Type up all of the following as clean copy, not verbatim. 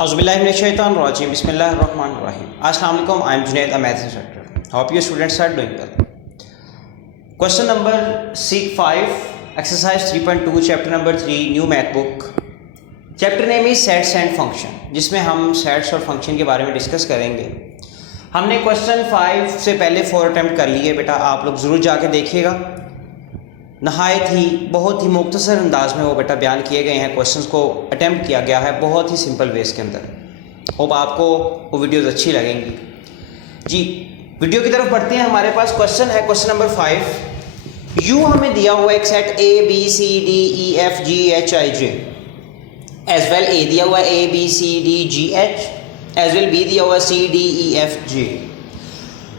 Auzubillahiminash-shaytanir-rajim. Bismillahir-rahmanir-rahim. Assalamu alaikum. I am Junaid, a maths instructor. Hope you students are doing well. Question number 5, exercise 3.2, chapter number 3, new math book. Chapter name is sets and function, जिसमें हम sets और function के बारे में discuss करेंगे. हमने question 5 से पहले 4 अटैम्प्ट कर लिए बेटा, आप लोग ज़रूर जाके देखिएगा. नहायत ही बहुत ही मुख्तसर अंदाज में वो बेटा बयान किए गए हैं. क्वेश्चंस को अटैम्प्ट किया गया है बहुत ही सिंपल वेज के अंदर. होप आपको वो वीडियोस अच्छी लगेंगी. जी वीडियो की तरफ बढ़ते हैं. हमारे पास क्वेश्चन है, क्वेश्चन नंबर 5. यू हमें दिया हुआ एक set A B C D E F G H I J, as well A दिया हुआ A B C D G H, as well B दिया हुआ सी डी ई एफ जे.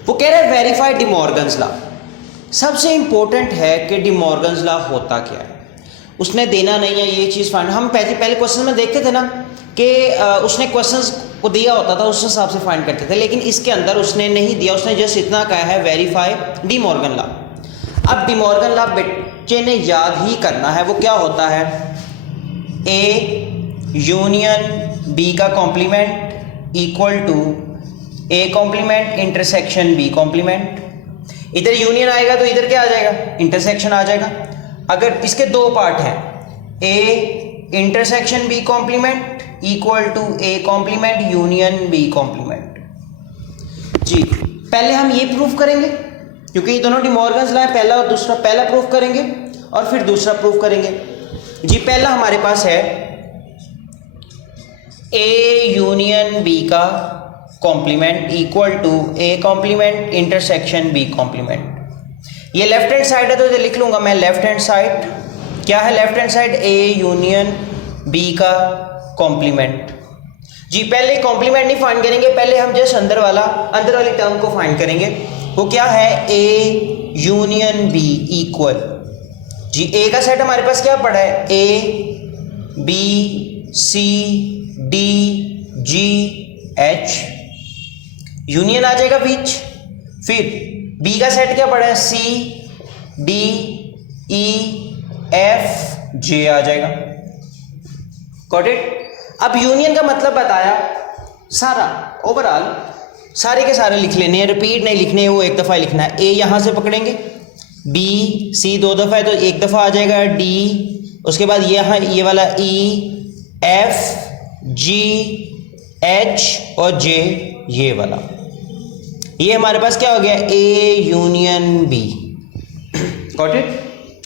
वो कह रहे हैं वेरीफाई डी मॉर्गन्स लॉ. सबसे इंपॉर्टेंट है कि डी मॉर्गन्स लॉ होता क्या है. उसने देना नहीं है ये चीज़ फाइंड. हम पहले क्वेश्चन में देखते थे ना कि उसने क्वेश्चंस को दिया होता था उस हिसाब से फाइंड करते थे, लेकिन इसके अंदर उसने नहीं दिया. उसने जस्ट इतना कहा है वेरीफाई डी मॉर्गन लॉ. अब डी मॉर्गन लॉ बच्चे ने याद ही करना है. वो क्या होता है, ए यूनियन बी का complement equal to A complement intersection B complement. इधर यूनियन आएगा तो इधर क्या आ जाएगा, इंटरसेक्शन आ जाएगा. अगर इसके दो पार्ट हैं, A intersection B complement equal to A complement union B complement. जी पहले हम ये प्रूफ करेंगे क्योंकि ये दोनों डी मॉर्गन्स लॉ है. पहला और दूसरा, पहला प्रूफ करेंगे और फिर दूसरा प्रूफ करेंगे. जी पहला हमारे पास है ए यूनियन बी का complement equal to A complement intersection B complement. ये लेफ्ट हैंड साइड है तो इधर लिख लूंगा मैं लेफ्ट हैंड साइड. क्या है left hand side, A union B का कॉम्प्लीमेंट. जी पहले कॉम्प्लीमेंट नहीं फाइंड करेंगे, पहले हम जस्ट अंदर वाली टर्म को फाइंड करेंगे. वो क्या है, ए यूनियन बी इक्वल. जी ए का सेट हमारे पास क्या पड़ा है, A B C D G H, union आ जाएगा बीच. फिर बी का सेट क्या पड़ा है, सी डी ई एफ जे आ जाएगा. Got it. अब यूनियन का मतलब बताया सारा, ओवरऑल सारे के सारे लिख लेने हैं, रिपीट नहीं लिखने, वो एक दफ़ा लिखना है. ए यहां से पकड़ेंगे, बी सी दो दफ़ा है तो एक दफ़ा आ जाएगा, डी उसके बाद ये वाला ई एफ जी एच और जे ये वाला. ये हमारे पास क्या हो गया, A union B. Got it.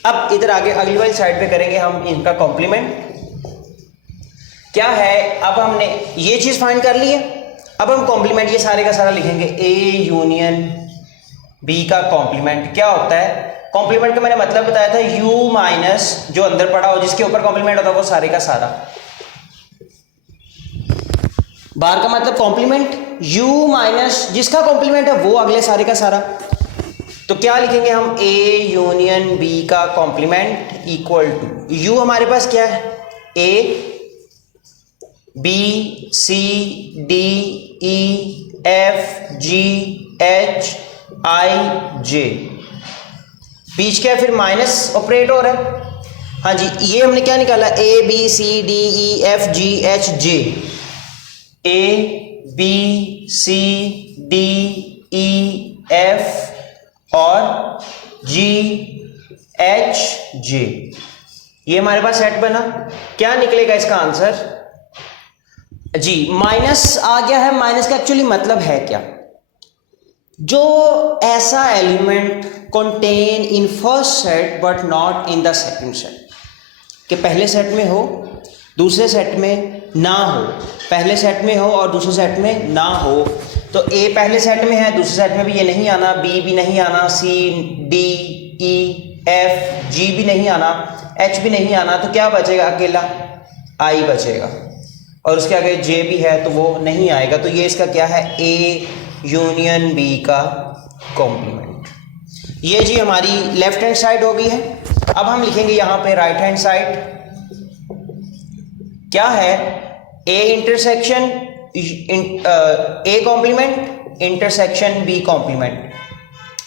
अब इधर आगे अगली वाली साइड पे करेंगे हम इनका कॉम्प्लीमेंट. क्या है, अब हमने ये चीज फाइंड कर ली है. अब हम कॉम्प्लीमेंट ये सारे का सारा लिखेंगे. ए यूनियन बी का कॉम्प्लीमेंट क्या होता है, कॉम्प्लीमेंट का मैंने मतलब बताया था, यू माइनस जो अंदर पड़ा हो जिसके ऊपर कॉम्प्लीमेंट होता है वो सारे का सारा. बाहर का मतलब कॉम्प्लीमेंट, u माइनस जिसका कॉम्प्लीमेंट है वो अगले सारे का सारा. तो क्या लिखेंगे हम, a यूनियन b का कॉम्प्लीमेंट इक्वल टू u हमारे पास क्या है, a b c d e f g h i j. बीच क्या है, फिर माइनस ऑपरेट हो रहा है. हाँ जी ये हमने क्या निकाला, a b c d e f g h j. A B C D E F और जी एच जे, ये हमारे पास सेट बना. क्या निकलेगा इसका आंसर, जी माइनस आ गया है. माइनस का एक्चुअली मतलब है क्या, जो ऐसा element contain in first set but not in the second set, कि पहले सेट में हो दूसरे सेट में ना हो, पहले सेट में हो और दूसरे सेट में ना हो. तो ए पहले सेट में है, दूसरे सेट में भी ये नहीं आना, बी भी नहीं आना, सी डी ई एफ जी भी नहीं आना, एच भी नहीं आना. तो क्या बचेगा, अकेला आई बचेगा और उसके आगे जे भी है तो वो नहीं आएगा. तो ये इसका क्या है, ए यूनियन बी का कॉम्प्लीमेंट. ये जी हमारी लेफ्ट हैंड साइड हो गई है. अब हम लिखेंगे यहाँ पे राइट हैंड साइड. क्या है, A intersection A complement intersection B complement.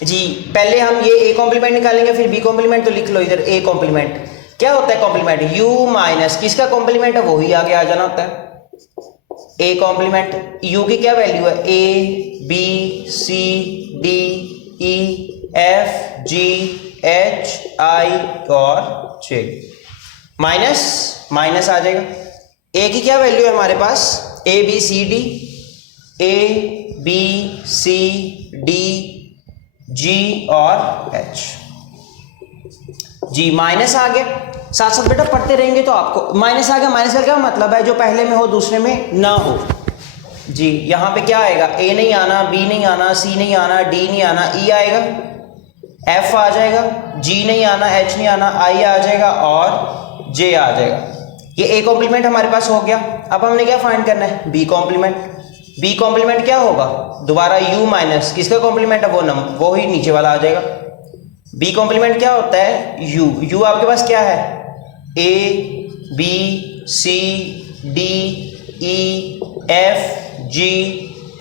जी पहले हम ये ए कॉम्प्लीमेंट निकालेंगे फिर बी कॉम्प्लीमेंट. तो लिख लो इधर ए कॉम्प्लीमेंट. क्या होता है कॉम्प्लीमेंट, u माइनस किसका कॉम्प्लीमेंट है वही आगे आ जाना होता है. ए कॉम्प्लीमेंट, यू की क्या वैल्यू है, A B C D E F G H I और जे, माइनस माइनस आ जाएगा। ए की क्या वैल्यू है हमारे पास, A B C D, A B C D G और एच, जी माइनस आ गया। साथ साथ बेटा पढ़ते रहेंगे तो आपको माइनस आ गया। माइनस का क्या मतलब है, जो पहले में हो दूसरे में ना हो। जी यहां पे क्या आएगा, ए नहीं आना, बी नहीं आना, सी नहीं आना, डी नहीं आना, ई आएगा, एफ आ जाएगा, जी नहीं आना, एच नहीं आना, आई आ जाएगा और जे आ जाएगा। ये ए कॉम्प्लीमेंट हमारे पास हो गया। अब हमने क्या फाइंड करना है, बी कॉम्प्लीमेंट। बी कॉम्प्लीमेंट क्या होगा, दोबारा यू माइनस किसका कॉम्प्लीमेंट है, वो ही नीचे वाला आ जाएगा। बी कॉम्प्लीमेंट क्या होता है, यू। यू आपके पास क्या है, A B C D E F G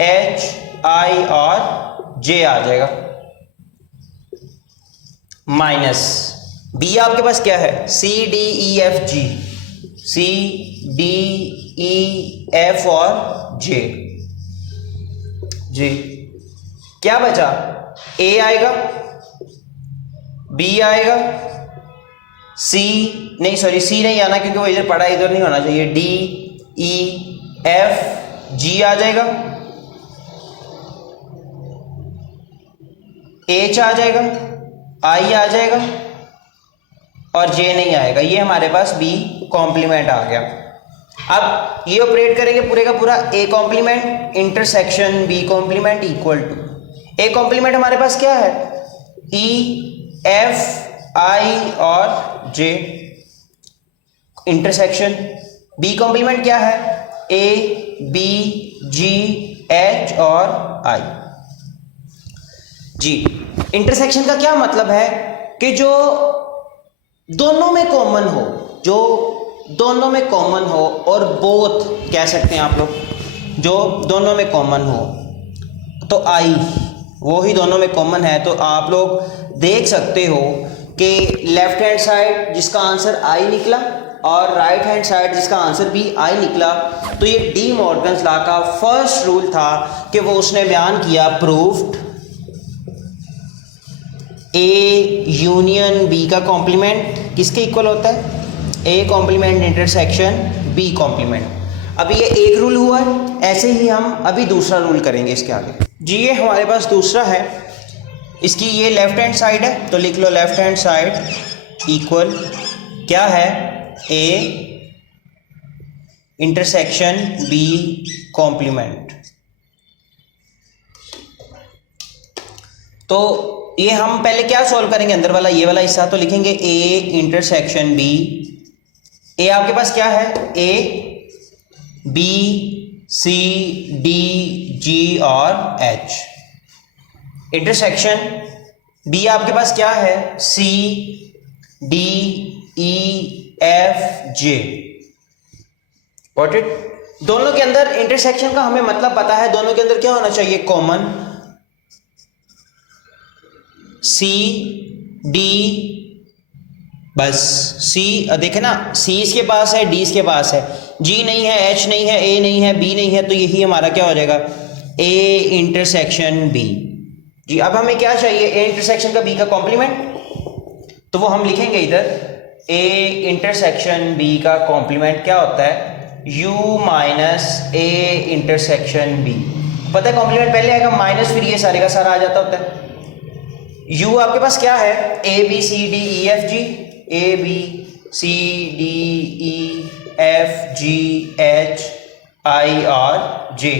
H I और जे आ जाएगा, माइनस बी आपके पास क्या है, C D E F G, C D E F और जे, जी क्या बचा, ए आएगा, बी आएगा, सी नहीं, सॉरी सी नहीं आना क्योंकि वो इधर पड़ा, इधर नहीं होना चाहिए, डी ई एफ जी आ जाएगा, एच आ जाएगा, आई आ जाएगा और जे नहीं आएगा। ये हमारे पास बी कॉम्प्लीमेंट आ गया। अब ये ऑपरेट करेंगे पूरे का पूरा, A complement intersection B complement equal to, A complement हमारे पास क्या है, ई एफ आई और जे, इंटरसेक्शन बी कॉम्प्लीमेंट क्या है, ए बी जी एच और आई। जी इंटरसेक्शन का क्या मतलब है कि जो दोनों में कॉमन हो, जो दोनों में कॉमन हो, और बोथ कह सकते हैं आप लोग, जो दोनों में कॉमन हो, तो आई वो ही दोनों में कॉमन है। तो आप लोग देख सकते हो कि लेफ्ट हैंड साइड जिसका आंसर आई निकला और राइट हैंड साइड जिसका आंसर भी आई निकला, तो ये डी मॉर्गन्स लॉ का फर्स्ट रूल था कि वो उसने बयान किया, प्रूव्ड ए यूनियन बी का कॉम्प्लीमेंट किसके इक्वल होता है, A complement intersection B complement. अभी ये एक रूल हुआ है, ऐसे ही हम अभी दूसरा रूल करेंगे इसके आगे। जी ये हमारे पास दूसरा है, इसकी ये लेफ्ट हैंड साइड है तो लिख लो लेफ्ट हैंड साइड इक्वल क्या है, ए इंटरसेक्शन बी कॉम्प्लीमेंट। तो ये हम पहले क्या सॉल्व करेंगे, अंदर वाला ये वाला हिस्सा, तो लिखेंगे ए इंटरसेक्शन बी। ए आपके पास क्या है, A B C D G और एच, इंटरसेक्शन बी आपके पास क्या है, C D E F J, got it. दोनों के अंदर इंटरसेक्शन का हमें मतलब पता है, दोनों के अंदर क्या होना चाहिए, कॉमन, सी डी, बस सी देखे ना, सी इसके पास है, डी इसके पास है, जी नहीं है, एच नहीं है, ए नहीं है, बी नहीं है, तो यही हमारा क्या हो जाएगा, ए इंटरसेक्शन बी। जी अब हमें क्या चाहिए, ए इंटरसेक्शन का बी का कॉम्प्लीमेंट, तो वो हम लिखेंगे इधर, ए इंटरसेक्शन बी का कॉम्प्लीमेंट क्या होता है, U minus A intersection B. पता है कॉम्प्लीमेंट पहले आएगा माइनस, फिर ये सारे का सारा आ जाता होता है। यू आपके पास क्या है, A B C D E F G, A B C D E F G H I और J,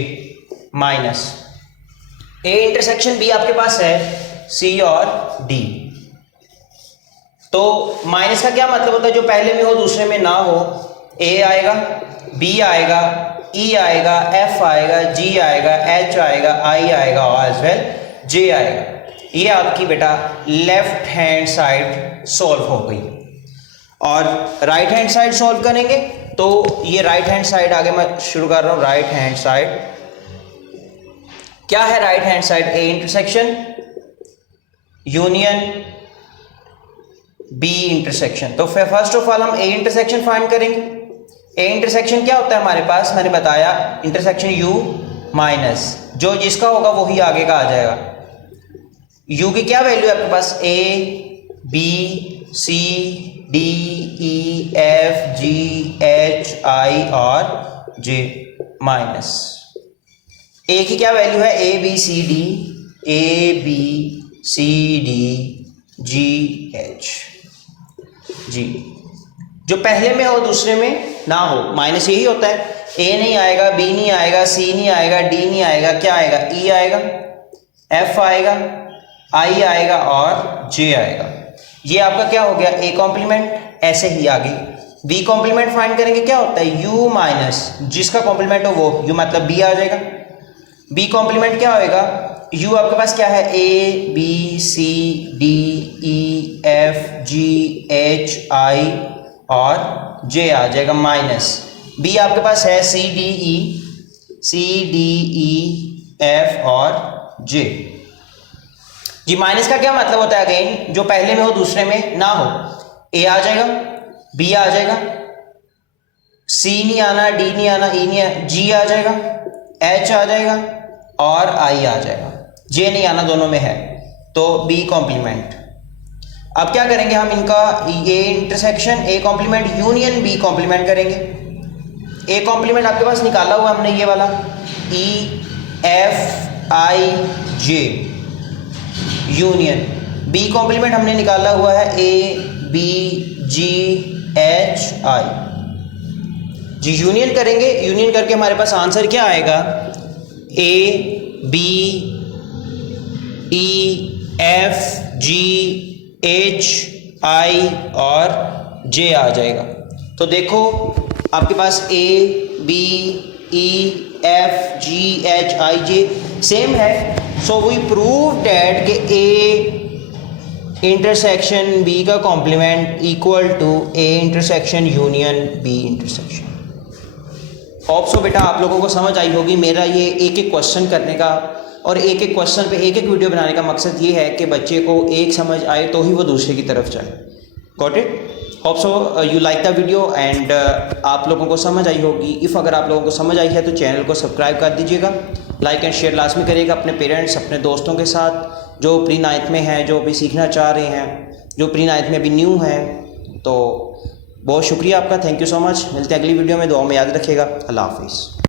minus A intersection B आपके पास है सी और डी। तो माइनस का क्या मतलब होता है, जो पहले में हो दूसरे में ना हो, ए आएगा, बी आएगा, ई आएगा, एफ आएगा, जी आएगा, एच आएगा, आई आएगा और एज वेल जे आएगा। ये आपकी बेटा लेफ्ट हैंड साइड सॉल्व हो गई। और राइट हैंड साइड सॉल्व करेंगे तो ये राइट हैंड साइड आगे मैं शुरू कर रहा हूं। राइट हैंड साइड क्या है, right hand side A intersection union B intersection. तो फर्स्ट ऑफ ऑल हम ए इंटरसेक्शन फाइंड करेंगे। ए इंटरसेक्शन क्या होता है हमारे पास, मैंने बताया इंटरसेक्शन यू माइनस, जो जिसका होगा वही आगे का आ जाएगा। यू की क्या वैल्यू है आपके पास, A B C D E F G H I और जे माइनस ए की क्या वैल्यू है, A B C D G H G, जो पहले में हो दूसरे में ना हो, माइनस यही होता है। ए नहीं आएगा, बी नहीं आएगा, सी नहीं आएगा, डी नहीं आएगा, क्या आएगा, ई आएगा, एफ आएगा, आई आएगा और जे आएगा। ये आपका क्या हो गया, ए कॉम्प्लीमेंट। ऐसे ही आगे बी कॉम्प्लीमेंट फाइंड करेंगे, क्या होता है, यू माइनस जिसका कॉम्प्लीमेंट हो वो, यू मतलब बी आ जाएगा। बी कॉम्प्लीमेंट क्या होएगा, यू आपके पास क्या है, A B C D E F G H I और जे आ जाएगा माइनस, बी आपके पास है सी डी ई एफ और जे जी। माइनस का क्या मतलब होता है, अगेन जो पहले में हो दूसरे में ना हो, ए आ जाएगा, बी आ जाएगा, सी नहीं आना, डी नहीं आना, ई नहीं आना, जी आ जाएगा, एच आ जाएगा और आई आ जाएगा, जे नहीं आना, दोनों में है तो बी कॉम्प्लीमेंट। अब क्या करेंगे हम इनका, ये intersection A complement union B complement करेंगे। ए कॉम्प्लीमेंट आपके पास निकाला हुआ हमने ये वाला, E F I J union, B complement हमने निकाला हुआ है A B G H I G. Union करेंगे, यूनियन करके हमारे पास आंसर क्या आएगा, A B E F G H I और जे आ जाएगा। तो देखो आपके पास A B E F G H I J same है, सो वी प्रूव डैट कि ए इंटरसेक्शन बी का complement equal to A intersection union B intersection. Hope so बेटा आप लोगों को समझ आई होगी। मेरा ये एक एक क्वेश्चन करने का और एक एक क्वेश्चन पे एक एक वीडियो बनाने का मकसद ये है कि बच्चे को एक समझ आए तो ही वो दूसरे की तरफ जाए। Got it? Hope so you like the video and आप लोगों को समझ आई होगी। इफ़ अगर आप लोगों को समझ आई है तो चैनल को सब्सक्राइब कर दीजिएगा, लाइक एंड शेयर लाजमी करिएगा अपने पेरेंट्स, अपने दोस्तों के साथ जो प्री नाइन्थ में हैं, जो अभी सीखना चाह रहे हैं, जो प्री नाइन्थ में अभी न्यू हैं। तो बहुत शुक्रिया आपका, थैंक यू सो मच। मिलते हैं अगली वीडियो में, दुआ में याद रखिएगा। अल्लाह हाफिज़।